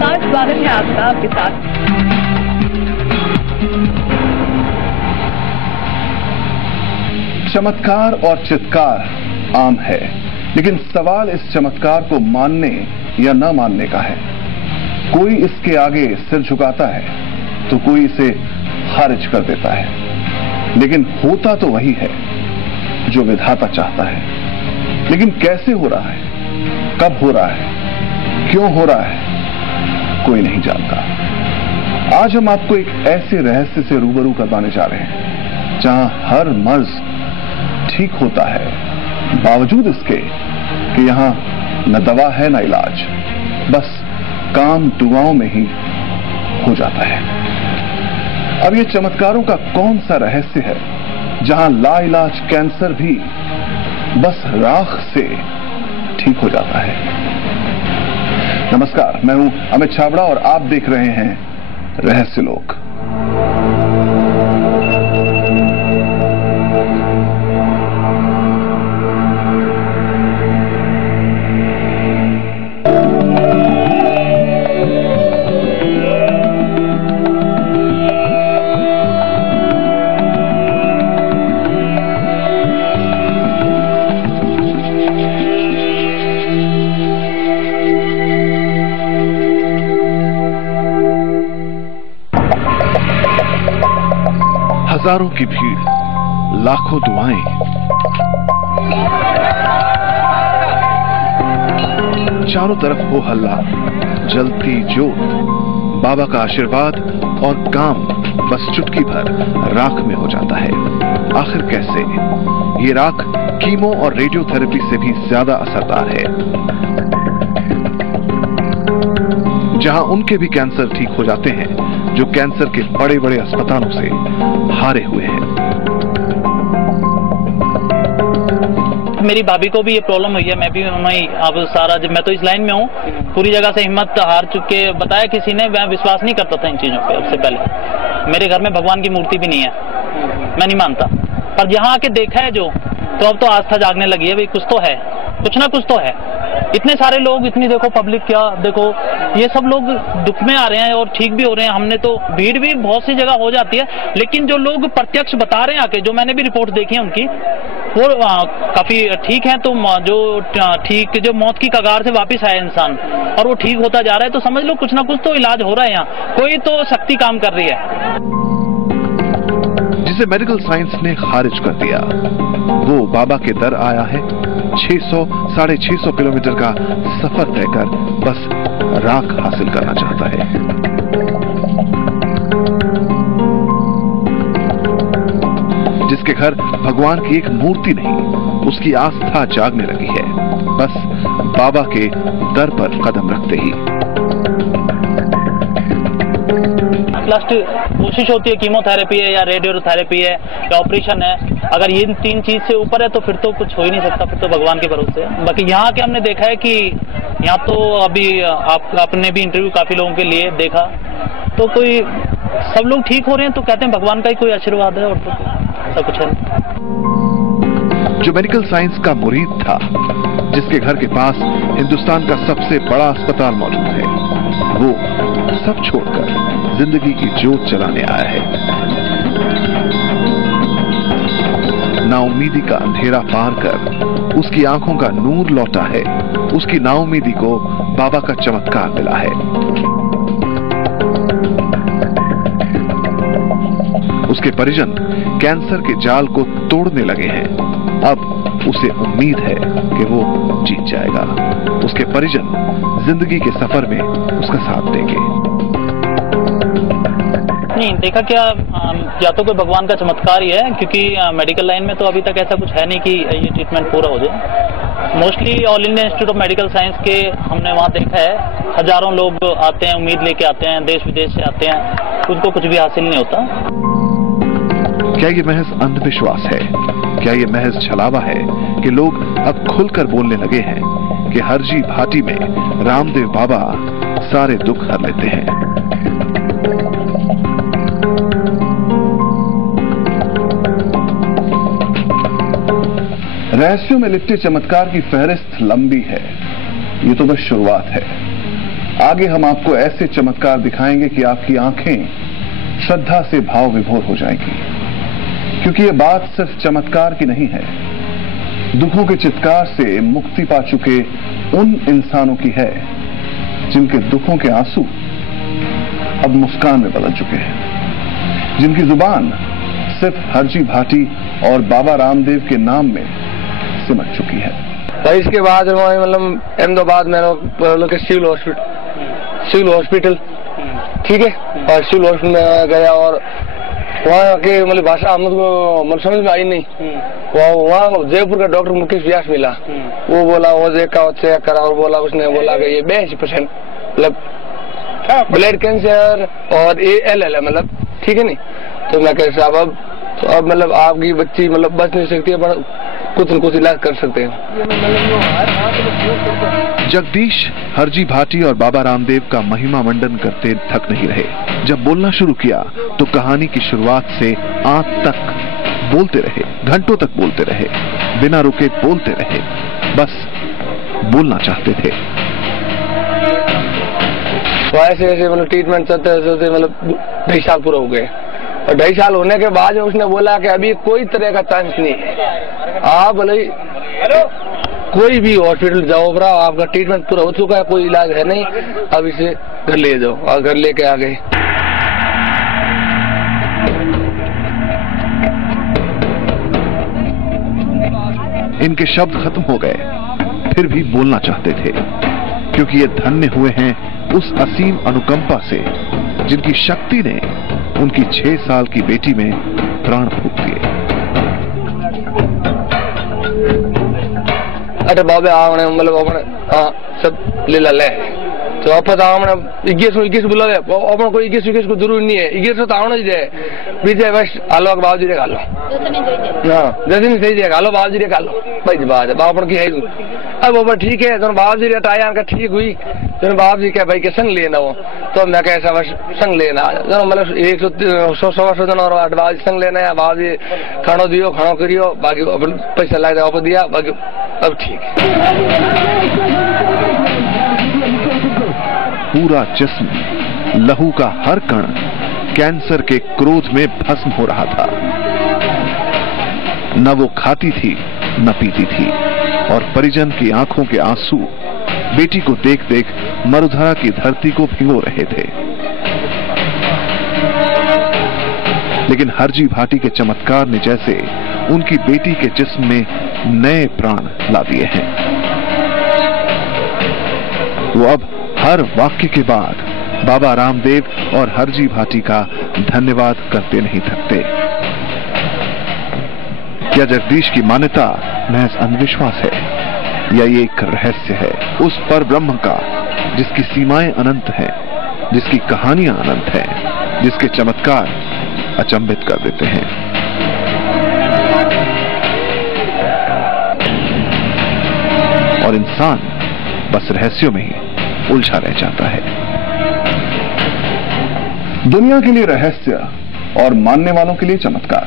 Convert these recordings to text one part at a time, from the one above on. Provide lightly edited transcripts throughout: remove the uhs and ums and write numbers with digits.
आकाश बादल है आपका आपके साथ। चमत्कार और चित्कार आम है, लेकिन सवाल इस चमत्कार को मानने या न मानने का है। कोई इसके आगे सिर झुकाता है तो कोई इसे खारिज कर देता है, लेकिन होता तो वही है जो विधाता चाहता है। लेकिन कैसे हो रहा है, कब हो रहा है, क्यों हो रहा है, कोई नहीं जानता। आज हम आपको एक ऐसे रहस्य से रूबरू करवाने जा रहे हैं जहां हर मर्ज ठीक होता है, बावजूद इसके कि यहां न दवा है न इलाज, बस काम दुआओं में ही हो जाता है। अब ये चमत्कारों का कौन सा रहस्य है जहां लाइलाज कैंसर भी बस राख से ठीक हो जाता है। नमस्कार, मैं हूं अमित छाबड़ा और आप देख रहे हैं रहस्य लोक। हजारों की भीड़, लाखों दुआएं, चारों तरफ हो हल्ला, जलती जोत, बाबा का आशीर्वाद और काम बस चुटकी भर राख में हो जाता है। आखिर कैसे? ये राख कीमो और रेडियोथेरेपी से भी ज्यादा असरदार है। जहां उनके भी कैंसर ठीक हो जाते हैं जो कैंसर के बड़े बड़े अस्पतालों से हारे हुए हैं। मेरी भाभी को भी ये प्रॉब्लम हुई है, मैं भी अब सारा जब मैं तो इस लाइन में हूँ, पूरी जगह से हिम्मत हार चुके। बताया किसी ने, मैं विश्वास नहीं करता था इन चीजों पे। उससे पहले मेरे घर में भगवान की मूर्ति भी नहीं है, मैं नहीं मानता, पर यहाँ आके देखा है जो, तो अब तो आस्था जागने लगी है। भाई कुछ तो है, कुछ ना कुछ तो है। इतने सारे लोग, इतनी देखो पब्लिक, क्या देखो, ये सब लोग दुख में आ रहे हैं और ठीक भी हो रहे हैं। हमने तो भीड़ भी बहुत सी जगह हो जाती है, लेकिन जो लोग प्रत्यक्ष बता रहे हैं आके, जो मैंने भी रिपोर्ट देखी है उनकी, वो काफी ठीक है। तो जो मौत की कगार से वापस आया इंसान और वो ठीक होता जा रहा है, तो समझ लो कुछ ना कुछ तो इलाज हो रहा है। यहाँ कोई तो शक्ति काम कर रही है, जिसे मेडिकल साइंस ने खारिज कर दिया। वो बाबा के दर आया है, 600-650 किलोमीटर का सफर तय कर बस राख हासिल करना चाहता है। जिसके घर भगवान की एक मूर्ति नहीं, उसकी आस्था जागने लगी है बस बाबा के दर पर कदम रखते ही। लास्ट कोशिश होती है, कीमोथेरेपी है या रेडियोथेरेपी है या ऑपरेशन है। अगर ये तीन चीज से ऊपर है तो फिर तो कुछ हो ही नहीं सकता, फिर तो भगवान के भरोसे है। बाकी यहाँ के हमने देखा है कि यहाँ तो अभी आपने भी इंटरव्यू काफी लोगों के लिए देखा, तो कोई सब लोग ठीक हो रहे हैं, तो कहते हैं भगवान का ही कोई आशीर्वाद है, और तो ऐसा कुछ है। जो मेडिकल साइंस का मुरीद था, जिसके घर के पास हिंदुस्तान का सबसे बड़ा अस्पताल मौजूद है, वो सब छोड़कर जिंदगी की जोत जलाने आया है। नाउमीदी का अंधेरा पार कर उसकी आंखों का नूर लौटा है। उसकी नाउमीदी को बाबा का चमत्कार मिला है। उसके परिजन कैंसर के जाल को तोड़ने लगे हैं। अब उसे उम्मीद है कि वो जीत जाएगा। उसके परिजन जिंदगी के सफर में उसका साथ देंगे। नहीं देखा क्या, या तो कोई भगवान का चमत्कार ही है, क्योंकि मेडिकल लाइन में तो अभी तक ऐसा कुछ है नहीं कि ये ट्रीटमेंट पूरा हो जाए। Mostly all India institute of medical science के हमने वहाँ देखा है, हजारों लोग आते हैं, उम्मीद लेके आते हैं, देश विदेश से आते हैं, उनको कुछ भी हासिल नहीं होता। क्या ये महज अंधविश्वास है? क्या ये महज छलावा है कि लोग अब खुलकर बोलने लगे हैं कि हरजी भाटी में रामदेव बाबा सारे दुख हर लेते हैं? रहस्यों में लिपटे चमत्कार की फहरिस्त लंबी है। ये तो बस शुरुआत है। आगे हम आपको ऐसे चमत्कार दिखाएंगे कि आपकी आंखें श्रद्धा से भाव विभोर हो जाएंगी, क्योंकि ये बात सिर्फ चमत्कार की नहीं है, दुखों के चित्कार से मुक्ति पा चुके उन इंसानों की है जिनके दुखों के आंसू अब मुस्कान में बदल चुके हैं, जिनकी जुबान सिर्फ हरजी भाटी और बाबा रामदेव के नाम में सिमट चुकी है। तो इसके बाद मतलब अहमदाबाद में लोग सिविल हॉस्पिटल, ठीक है, और सिविल हॉस्पिटल में गया और वहाँ के मतलब भाषा हम लोग को मतलब समझ में आई नहीं। वहाँ जयपुर का डॉक्टर मुकेश व्यास मिला, वो बोला वो देखा चेक करा और बोला उसने बोला कि ये 82% मतलब ब्लड कैंसर और ALL मतलब, ठीक है नहीं। तो मैं कह साहब अब मतलब आपकी बच्ची मतलब बच नहीं सकती है, पर कुछ न कुछ इलाज कर सकते हैं। जगदीश हरजी भाटी और बाबा रामदेव का महिमा मंडन करते थक नहीं रहे। जब बोलना शुरू किया तो कहानी की शुरुआत से अंत तक बोलते रहे, घंटों तक बोलते रहे, बिना रुके बोलते रहे, बस बोलना चाहते थे। तो ऐसे मतलब ट्रीटमेंट चलते मतलब 2.5 साल पूरा हो गए, और 2.5 साल होने के बाद उसने बोला कि अभी कोई तरह का चांस नहीं है, आप बोले कोई भी हॉस्पिटल जाओ बरा, आपका ट्रीटमेंट पूरा हो चुका है, कोई इलाज है नहीं, अब इसे घर ले जाओ। और घर लेके आ गए। इनके शब्द खत्म हो गए, फिर भी बोलना चाहते थे, क्योंकि ये धन्य हुए हैं उस असीम अनुकंपा से जिनकी शक्ति ने उनकी 6 साल की बेटी में प्राण फूंक दिए। अरे बाबे आपने मतलब अपने सब लीला ले तो आप आपने 21 बोला अपन कोई 21 को जरूरी नहीं है, 21 तो आना ही है, बीजे बस आलो बाबू जी रे गालो, हाँ जैसे नहीं सही है गालो बाबू जी रे गालो भाई बात है बाबा की है। अब बाबा ठीक है, तो बाबू जी आया का ठीक हुई, तो बाबू जी क्या भाई के संग लेना हो, तो मैं कैसा बस संग लेना मतलब 100 जन और बाबू जी संग लेना है, बाबू जी खानो दियो खानो करियो, बाकी पैसा लाए वापस दिया, बाकी अब ठीक है। पूरा जिस्म, लहू का हर कण कैंसर के क्रोध में भस्म हो रहा था। न वो खाती थी न पीती थी, और परिजन की आंखों के आंसू बेटी को देख देख मरुधरा की धरती को भिगो रहे थे। लेकिन हरजी भाटी के चमत्कार ने जैसे उनकी बेटी के जिस्म में नए प्राण ला दिए हैं। वो अब हर वाक्य के बाद बाबा रामदेव और हरजी भाटी का धन्यवाद करते नहीं थकते। क्या जगदीश की मान्यता महज अंधविश्वास है, या ये एक रहस्य है उस पर ब्रह्म का जिसकी सीमाएं अनंत हैं, जिसकी कहानियां अनंत हैं, जिसके चमत्कार अचंभित कर देते हैं। और इंसान बस रहस्यों में ही उलझा रह जाता है। दुनिया के लिए रहस्य और मानने वालों के लिए चमत्कार,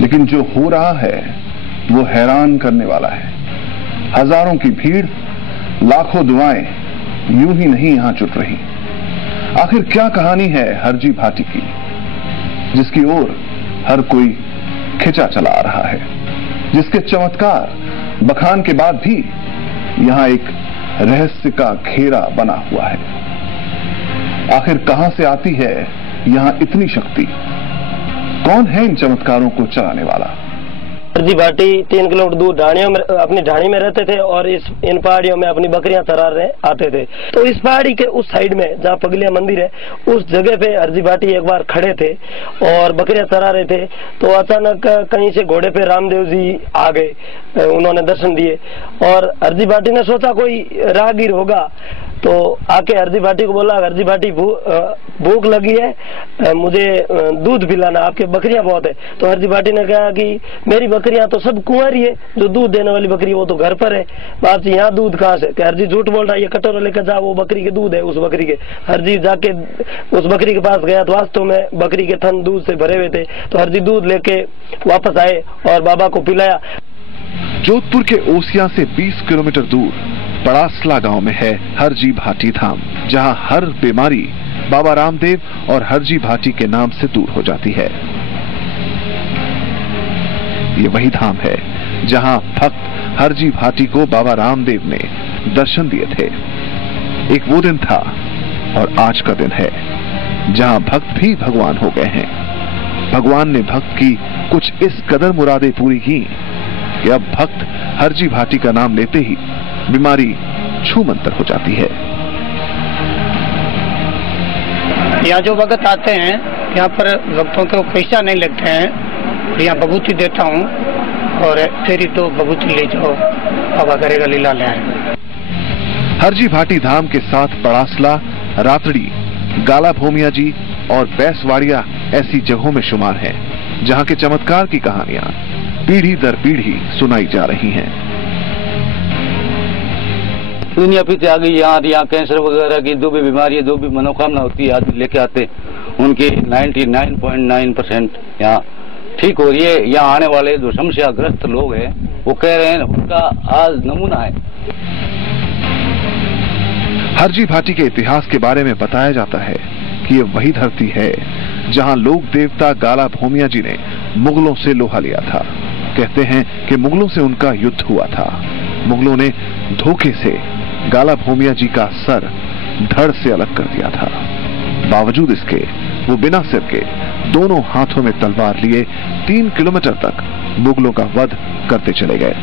लेकिन जो हो रहा है वो हैरान करने वाला है। हजारों की भीड़, लाखों दुआएं यूं ही नहीं यहां जुट रही। आखिर क्या कहानी है हरजी भाटी की, जिसकी ओर हर कोई खिंचा चला आ रहा है, जिसके चमत्कार बखान के बाद भी यहां एक रहस्य का घेरा बना हुआ है। आखिर कहां से आती है यहां इतनी शक्ति? कौन है इन चमत्कारों को चलाने वाला? हरजी भाटी 3 किलोमीटर दूर ढाणियों में अपनी ढाणी में रहते थे और इन पहाड़ियों में अपनी बकरियां चराने आते थे। तो इस पहाड़ी के उस साइड में जहाँ पगलिया मंदिर है, उस जगह पे हरजी भाटी एक बार खड़े थे और बकरियां चरा रहे थे। तो अचानक कहीं से घोड़े पे रामदेव जी आ गए, उन्होंने दर्शन दिए और हरजी भाटी ने सोचा कोई राहगीर होगा, तो आके हरजी भाटी को बोला, हरजी भाटी भूख लगी है, मुझे दूध पिलाना, आपके बकरियां बहुत है। तो हरजी भाटी ने कहा कि मेरी बकरियां तो सब कुंवारी है, जो दूध देने वाली बकरी वो तो घर पर है, बात यहाँ दूध कहाँ से? हरजी झूठ बोल रहा है, ये कटोरा लेकर जा, वो बकरी के दूध है उस बकरी के। हरजी जाके उस बकरी के पास गया तो वास्तव में बकरी के थन दूध से भरे हुए थे। तो हरजी दूध लेके वापस आए और बाबा को पिलाया। जोधपुर के ओसिया से 20 किलोमीटर दूर पड़ासला गांव में है हरजी भाटी धाम, जहां हर बीमारी बाबा रामदेव और हरजी भाटी के नाम से दूर हो जाती है। ये वही धाम है जहां भक्त हरजी भाटी को बाबा रामदेव ने दर्शन दिए थे। एक वो दिन था और आज का दिन है जहां भक्त भी भगवान हो गए हैं। भगवान ने भक्त की कुछ इस कदर मुरादें पूरी की कि अब भक्त हरजी भाटी का नाम लेते ही बीमारी छूमंतर हो जाती है। यहाँ जो भगत आते हैं, यहाँ पर भक्तों को पैसा नहीं लगते हैं। यहाँ बबूती देता हूँ और फिर तो बबूती ले जाओ, बाबा करेगा लीला ले आए। हरजी भाटी धाम के साथ पड़ासला, रातड़ी, गाला भोमिया जी और बैसवाड़िया ऐसी जगहों में शुमार हैं, जहां के चमत्कार की कहानियां पीढ़ी दर पीढ़ी सुनाई जा रही हैं। दुनिया पीछे आ गई। यहाँ कैंसर वगैरह की जो भी बीमारी है, जो भी मनोकामना होती है, आदमी लेके आते, उनकी 99.9% यहाँ ठीक हो रही है। यहाँ आने वाले जो समस्याग्रस्त लोग हैं वो कह रहे हैं उनका आज नमूना है। हरजी भाटी के इतिहास के बारे में बताया जाता है कि ये वही धरती है जहां लोक देवता गाला भोमिया जी ने मुगलों से लोहा लिया था। कहते हैं कि मुगलों से उनका युद्ध हुआ था। मुगलों ने धोखे से गाला भोमिया जी का सर धड़ से अलग कर दिया था। बावजूद इसके वो बिना सिर के दोनों हाथों में तलवार लिए 3 किलोमीटर तक मुगलों का वध करते चले गए।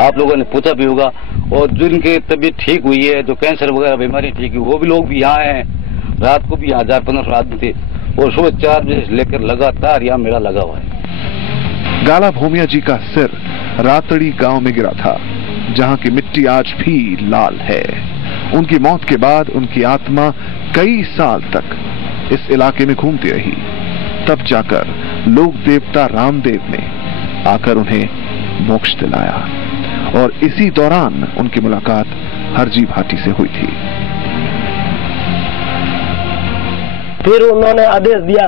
आप लोगों ने पूछा भी होगा, और जिनकी तबीयत ठीक हुई है, जो कैंसर वगैरह बीमारी ठीक हुई, वो भी लोग भी यहाँ हैं। रात को भी 1000-1500 आदमी थे और सुबह 4 बजे से लेकर लगातार यहाँ मेला लगा हुआ है। गाला भोमिया जी का सिर रातड़ी गांव में गिरा था, जहां की मिट्टी आज भी लाल है। उनकी मौत के बाद उनकी आत्मा कई साल तक इस इलाके में घूमती रही। तब जाकर लोक देवता रामदेव ने आकर उन्हें मोक्ष दिलाया और इसी दौरान उनकी मुलाकात हरजी भाटी से हुई थी। फिर उन्होंने आदेश दिया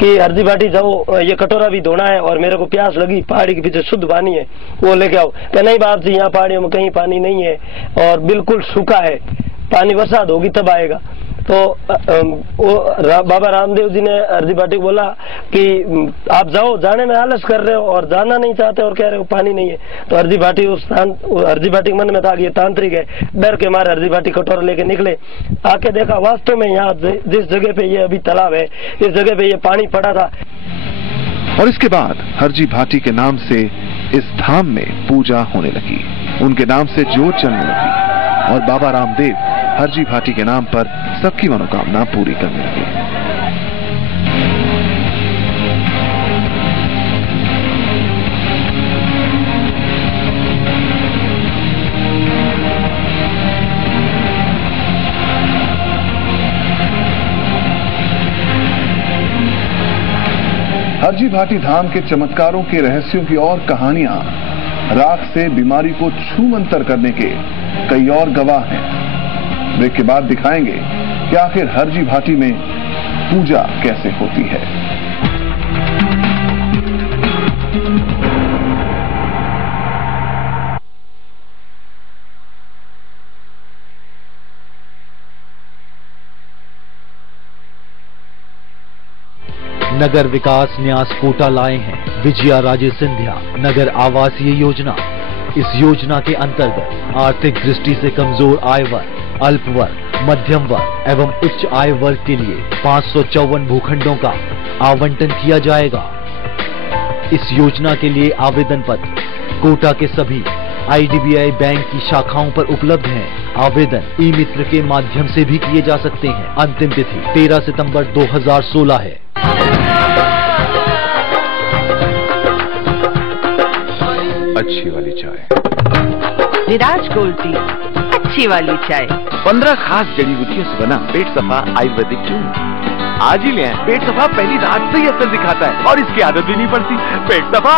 कि हरजी भाटी जाओ, ये कटोरा भी धोना है और मेरे को प्यास लगी, पहाड़ी के पीछे शुद्ध पानी है, वो लेके आओ। कि नहीं बाप जी, यहाँ पहाड़ियों में कहीं पानी नहीं है और बिल्कुल सूखा है, पानी बरसात होगी तब आएगा। तो बाबा रामदेव जी ने हरजी भाटी को बोला कि आप जाओ, जाने में आलस कर रहे हो और जाना नहीं चाहते और कह रहे हो पानी नहीं है। तो हरजी भाटी के मन में था कि ये तांत्रिक है। डर के मारे हरजी भाटी कटोरा लेके निकले, आके देखा वास्तव में यहाँ जिस जगह पे ये अभी तालाब है, इस जगह पे ये पानी पड़ा था। और इसके बाद हरजी भाटी के नाम से इस धाम में पूजा होने लगी, उनके नाम से जोत चलने लगी और बाबा रामदेव हरजी भाटी के नाम पर सबकी मनोकामना पूरी करने लगे। हरजी भाटी धाम के चमत्कारों के रहस्यों की और कहानियां, राख से बीमारी को छूमंतर करने के कई और गवाह हैं। ब्रेक के बाद दिखाएंगे कि आखिर हरजी भाटी में पूजा कैसे होती है। नगर विकास न्यास कोटा लाए हैं विजया राजे सिंधिया नगर आवासीय योजना। इस योजना के अंतर्गत आर्थिक दृष्टि से कमजोर आय वर्ग, अल्प वर्ग, मध्यम वर्ग एवं उच्च आय वर्ग के लिए 554 भूखंडों का आवंटन किया जाएगा। इस योजना के लिए आवेदन पत्र कोटा के सभी IDBI बैंक की शाखाओं पर उपलब्ध हैं। आवेदन ई-मित्र के माध्यम से भी किए जा सकते हैं। अंतिम तिथि 13 सितंबर 2016 है। अच्छी वाली चाय, विराज गोल्ड टी, अच्छी वाली चाय। 15 खास जड़ी बूटियों से बना पेट सफा आयुर्वेदिक चूर्ण। आज ही ले आए। पेट सफा पहली रात से ही असर दिखाता है और इसकी आदत भी नहीं पड़ती। पेट सफा,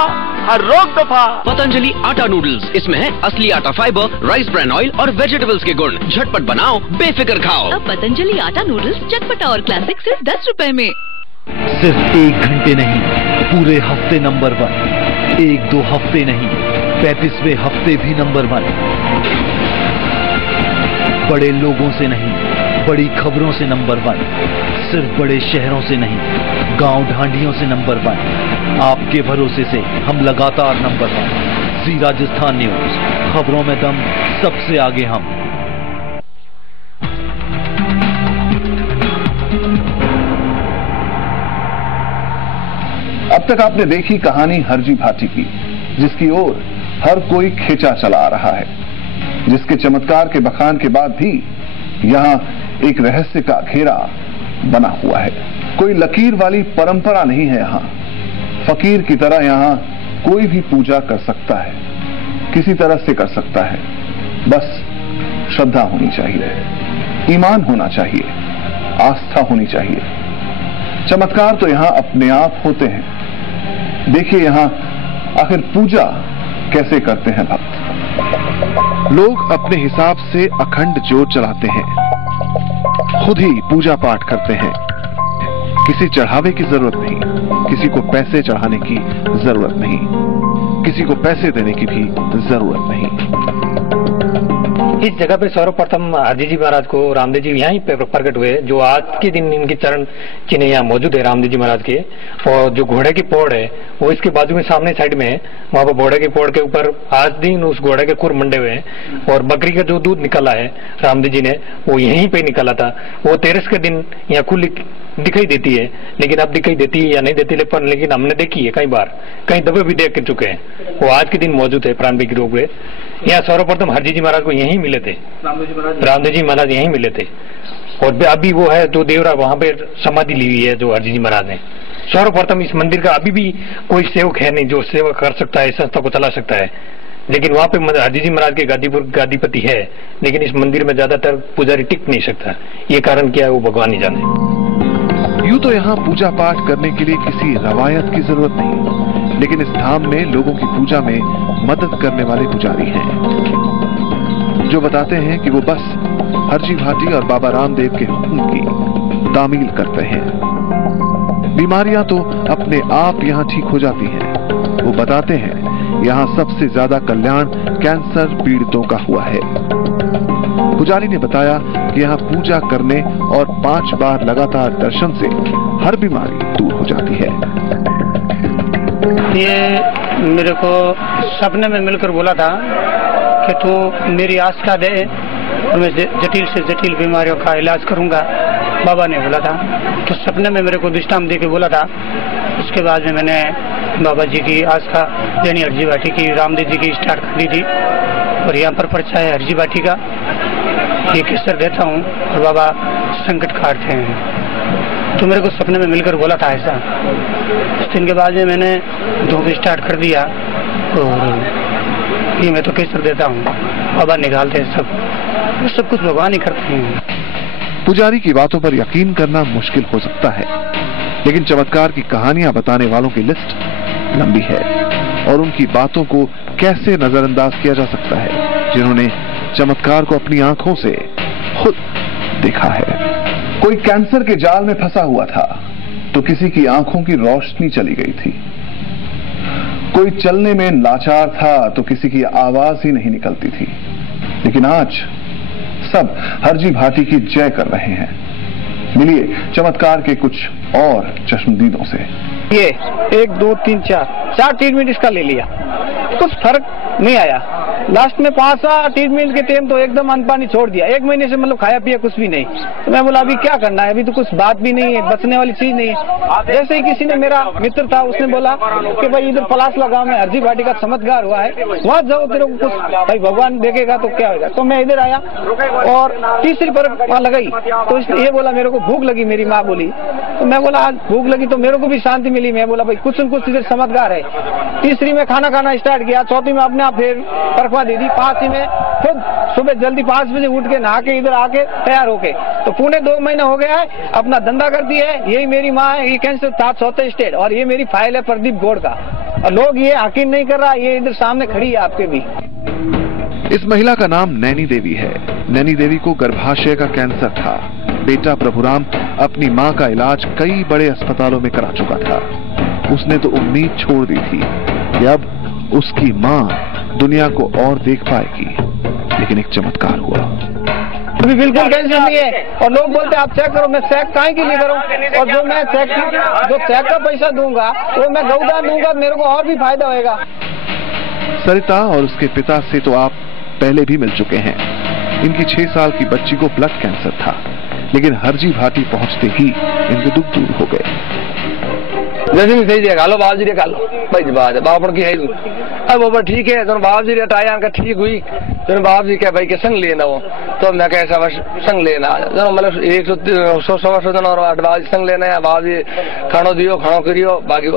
हर रोग दफा। पतंजलि आटा नूडल्स, इसमें है असली आटा फाइबर, राइस ब्रान ऑयल और वेजिटेबल्स के गुण। झटपट बनाओ, बेफिक्र खाओ। अब पतंजलि आटा नूडल्स चटपटा और क्लासिक सिर्फ 10 रुपए में। सिर्फ 1 घंटे नहीं, पूरे हफ्ते नंबर 1। 1-2 हफ्ते नहीं, 35वें हफ्ते भी नंबर 1। बड़े लोगों से नहीं, बड़ी खबरों से नंबर 1। सिर्फ बड़े शहरों से नहीं, गांव ढांडियों से नंबर 1। आपके भरोसे से हम लगातार नंबर 1। जी राजस्थान न्यूज, खबरों में दम, सबसे आगे हम। अब तक आपने देखी कहानी हरजी भाटी की, जिसकी ओर हर कोई खींचा चला आ रहा है, जिसके चमत्कार के बखान के बाद भी यहाँ एक रहस्य का घेरा बना हुआ है। कोई लकीर वाली परंपरा नहीं है यहाँ। फकीर की तरह यहाँ कोई भी पूजा कर सकता है, किसी तरह से कर सकता है। बस श्रद्धा होनी चाहिए, ईमान होना चाहिए, आस्था होनी चाहिए। चमत्कार तो यहाँ अपने आप होते हैं। देखिए यहाँ आखिर पूजा कैसे करते हैं भक्त। लोग अपने हिसाब से अखंड ज्योत जलाते हैं, खुद ही पूजा पाठ करते हैं। किसी चढ़ावे की जरूरत नहीं, किसी को पैसे चढ़ाने की जरूरत नहीं, किसी को पैसे देने की भी जरूरत नहीं। इस जगह पे सर्वप्रथम हरजी जी महाराज को रामदेव जी यहाँ ही प्रकट हुए, जो आज के दिन इनके चरण चिन्ह यहाँ मौजूद है रामदेव जी महाराज के। और जो घोड़े की पौड़ है वो इसके बाजू में सामने साइड में है, वहाँ पर घोड़े की पौड़ के ऊपर आज दिन उस घोड़े के खुर मंडे हुए हैं। और बकरी का जो दूध निकला है रामदेव जी ने वो यहीं पे निकला था। वो 13 के दिन यहाँ खुली दिखाई देती है, लेकिन अब दिखाई देती है या नहीं देती लेकिन हमने देखी है कई बार, कई दफे भी देख चुके हैं। वो आज के दिन मौजूद है प्राण की रोग में। यहाँ सर्वप्रथम हरजी जी महाराज को यहीं मिले थे, रामदेव जी महाराज यहीं मिले थे। और अभी वो है जो देवरा वहाँ पे समाधि ली हुई है जो हरजी जी महाराज ने। सर्वप्रथम इस मंदिर का अभी भी कोई सेवक है नहीं जो सेवा कर सकता है, संस्था को चला सकता है। लेकिन वहाँ पे हरजी जी महाराज के गादीपति है, लेकिन इस मंदिर में ज्यादातर पुजारी टिक नहीं सकता। ये कारण क्या है वो भगवान ही जाने। यूं तो यहाँ पूजा पाठ करने के लिए किसी रवायत की जरूरत नहीं, लेकिन इस धाम में लोगों की पूजा में मदद करने वाले पुजारी हैं, जो बताते हैं कि वो बस हरजी भाटी और बाबा रामदेव के हुक्म की तामील करते हैं। बीमारियां तो अपने आप यहाँ ठीक हो जाती हैं। वो बताते हैं यहाँ सबसे ज्यादा कल्याण कैंसर पीड़ितों का हुआ है। पुजारी ने बताया कि यहाँ पूजा करने और 5 बार लगातार दर्शन से हर बीमारी दूर हो जाती है। ये मेरे को सपने में मिलकर बोला था कि तू मेरी आस्था दे और मैं जटिल से जटिल बीमारियों का इलाज करूंगा, बाबा ने बोला था। तो सपने में मेरे को विश्राम दे के बोला था। उसके बाद में मैंने बाबा जी की आस्था यानी हरजी भाटी की, रामदेव जी की स्टार्ट कर दी थी। और यहाँ पर पर्चा है हरजी भाटी का, ये केसर देता हूँ और बाबा संकट काटते हैं। तो मेरे को सपने में मिलकर बोला था ऐसा। उस दिन के बाद में मैंने धूप स्टार्ट कर दिया और ये मैं तो केसर देता हूँ, बाबा निकालते हैं सब कुछ भगवान ही करते हैं। पुजारी की बातों पर यकीन करना मुश्किल हो सकता है, लेकिन चमत्कार की कहानियां बताने वालों की लिस्ट लंबी है और उनकी बातों को कैसे नजरअंदाज किया जा सकता है जिन्होंने चमत्कार को अपनी आंखों से खुद देखा है। कोई कैंसर के जाल में फंसा हुआ था तो किसी की आंखों की रोशनी चली गई थी। कोई चलने में लाचार था तो किसी की आवाज ही नहीं निकलती थी। लेकिन आज सब हरजी भाटी की जय कर रहे हैं। मिलिए चमत्कार के कुछ और चश्मदीदों से। ये 1 2 3 4 ट्रीटमेंट इसका ले लिया, कुछ फर्क नहीं आया। लास्ट में 5 ट्रीटमेंट के टाइम तो एकदम अन्न पानी छोड़ दिया। 1 महीने से मतलब खाया पिया कुछ भी नहीं। तो मैं बोला अभी क्या करना है, अभी तो कुछ बात भी नहीं है, बचने वाली चीज नहीं है। जैसे ही किसी ने, मेरा मित्र था, उसने बोला कि भाई इधर पलासला गांव में हरजी भाटी का चमत्कार हुआ है, वहाँ जाओ, तेरे को कुछ भाई भगवान देखेगा तो क्या होगा। तो मैं इधर आया और तीसरी पर वहाँ लगाई तो इसने ये बोला मेरे को भूख लगी, मेरी माँ बोली। तो मैं बोला आज भूख लगी तो मेरे को भी शांति मिली। मैं बोला भाई कुछ न कुछ इधर चमत्कार है। तीसरी में खाना खाना स्टार्ट किया, चौथी में अपने आप फिर परखवा दे दी, 5वीं में खुद सुबह जल्दी 5 बजे उठ के नहा के इधर आके तैयार होके तो पूरे 2 महीने हो गया है, अपना धंधा करती है। यही मेरी माँ है, ये कैंसर था 4th स्टेज और ये मेरी फाइल है प्रदीप गौड़ का। और लोग ये यकीन नहीं कर रहा, ये इधर सामने खड़ी है आपके भी। इस महिला का नाम नैनी देवी है। नैनी देवी को गर्भाशय का कैंसर था। बेटा प्रभुराम अपनी मां का इलाज कई बड़े अस्पतालों में करा चुका था। उसने तो उम्मीद छोड़ दी थी कि अब उसकी मां दुनिया को और देख पाएगी, लेकिन एक चमत्कार हुआ। अभी बिल्कुल कैंसर नहीं है और लोग बोलते हैं आप चेक करो। मैं चेक काहे के लिए करूं? और जो मैं चेक का पैसा दूंगा वो मैं गौदान दूंगा, मेरे को और भी फायदा होगा। सरिता और उसके पिता से तो आप पहले भी मिल चुके हैं। इनकी 6 साल की बच्ची को ब्लड कैंसर था, लेकिन हरजी भाटी पहुंचते ही इनके दुख दूर हो गए। जैसे भी सही देखा लो बाप जी देखा लो भाई जी बात है बाप की है। अब वो ठीक है तो बाप जी टाया का ठीक हुई तो बाप जी क्या भाई के संग लेना हो तो मैं कैसा बस संग लेना मतलब 100 दिन और 8 बाप संग लेना है। बाप जी खानो दियो खानो करियो बाकी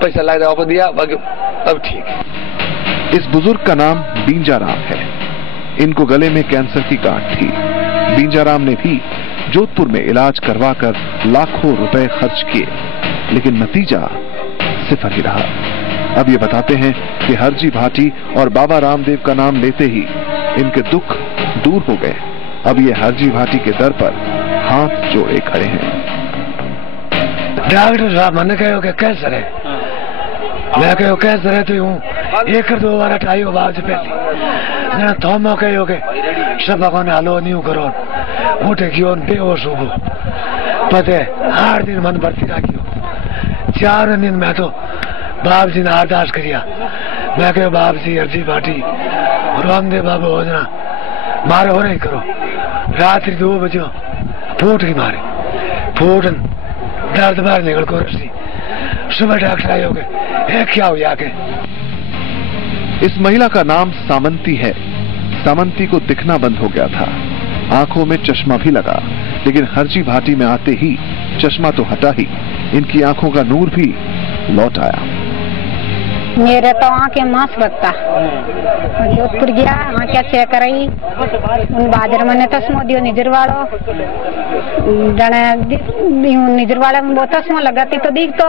पैसा लग जाओ दिया बाकी अब ठीक। इस बुजुर्ग का नाम बींजाराम है। इनको गले में कैंसर की गांठ थी। बींजाराम ने भी जोधपुर में इलाज करवाकर लाखों रुपए खर्च किए, लेकिन नतीजा सिफर ही रहा। अब ये बताते हैं कि हरजी भाटी और बाबा रामदेव का नाम लेते ही इनके दुख दूर हो गए। अब ये हरजी भाटी के दर पर हाथ जोड़े खड़े हैं। डॉक्टर साहब मैंने कहो कि कैंसर है। मैं कहो कैंसर है तो हूँ 1-2 बार हटाई हो बाप से पहले तो मैं कहो के सब ने हलो नहीं करो उठे क्यों बेहोश हो पते 8 दिन मन भर्ती रखियो। 4 दिन मैं तो बाप जी ने अरदास करिया। मैं कहो बाप जी हरजी भाटी रामदेव बाबा हो जाना मारे हो नहीं करो। रात्रि 2 बजे फूट की मारे फूटन दर्द बाहर निकल को रसी। सुबह डॉक्टर आए हो गए क्या हो आके। इस महिला का नाम सामंती है। सामंती को दिखना बंद हो गया था, आंखों में चश्मा भी लगा, लेकिन हरजी भाटी में आते ही चश्मा तो हटा ही इनकी आंखों का नूर भी लौट आया। मेरे तो आंखें मांस लगता। जोधपुर गया आंखें चेक कराई उन बाजार मैंने तस्मो दियो निजर वालों जने निजर वाले में वो तस्मो लगाती तो दिख तो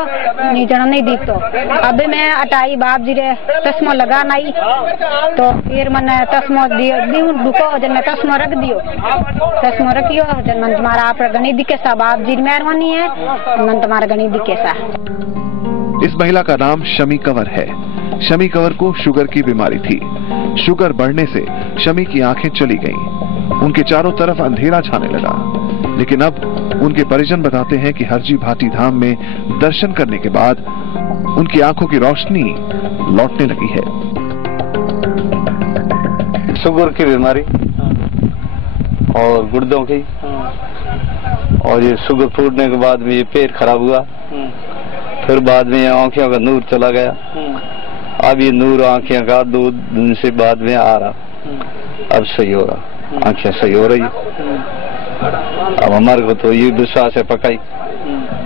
निजर नहीं दिख तो। अभी मैं अटाई बाप जी रे तस्मो लगा नहीं तो फिर मैंने तस्मो दियो दुको जन मैं तस्मो रख दियो। तस्मो रखियो जन मन तुम्हारा आप गणित दिखे सा बाप जी मेहरबानी है मन तुम्हारा गणित दिखे सा। इस महिला का नाम शमी कंवर है। शमी कंवर को शुगर की बीमारी थी। शुगर बढ़ने से शमी की आंखें चली गईं। उनके चारों तरफ अंधेरा छाने लगा, लेकिन अब उनके परिजन बताते हैं कि हरजी भाटी धाम में दर्शन करने के बाद उनकी आंखों की रोशनी लौटने लगी है। शुगर की बीमारी और गुर्दों की और ये शुगर फूटने के बाद में ये पेट खराब हुआ, फिर बाद में आंखों का नूर चला गया। अब ये नूर आंखें का 2 दिन से बाद में आ रहा, अब सही हो रहा, आंखें सही हो रही। अब हमारे को तो ये विश्वास है पक्का ही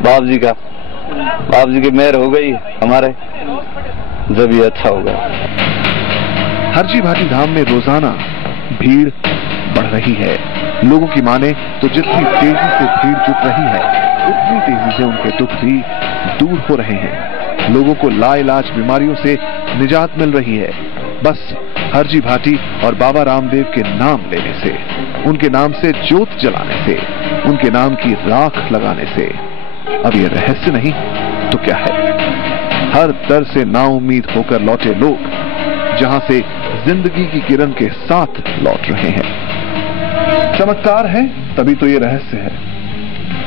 बाप जी का, बाप जी की मेहर हो गई हमारे, जब ये अच्छा होगा। हरजी भाटी धाम में रोजाना भीड़ बढ़ रही है। लोगों की माने तो जितनी तेजी से भीड़ जुट रही है उतनी तेजी से उनके दुख भी दूर हो रहे हैं। लोगों को लाइलाज बीमारियों से निजात मिल रही है, बस हरजी भाटी और बाबा रामदेव के नाम लेने से, उनके नाम से ज्योत जलाने से, उनके नाम की राख लगाने से। अब ये रहस्य नहीं तो क्या है? हर दर से नाउम्मीद होकर लौटे लोग जहां से जिंदगी की किरण के साथ लौट रहे हैं। चमत्कार है तभी तो ये रहस्य है।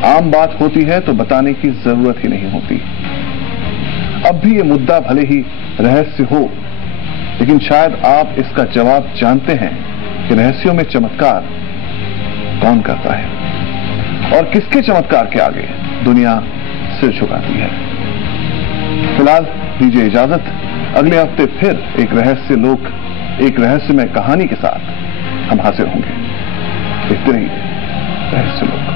आम बात होती है तो बताने की जरूरत ही नहीं होती। अब भी ये मुद्दा भले ही रहस्य हो, लेकिन शायद आप इसका जवाब जानते हैं कि रहस्यों में चमत्कार कौन करता है और किसके चमत्कार के आगे दुनिया सिर झुकाती है। फिलहाल दीजिए इजाजत, अगले हफ्ते फिर एक रहस्यमय कहानी के साथ हम हाजिर होंगे। देखते रहिए रहस्य लोक।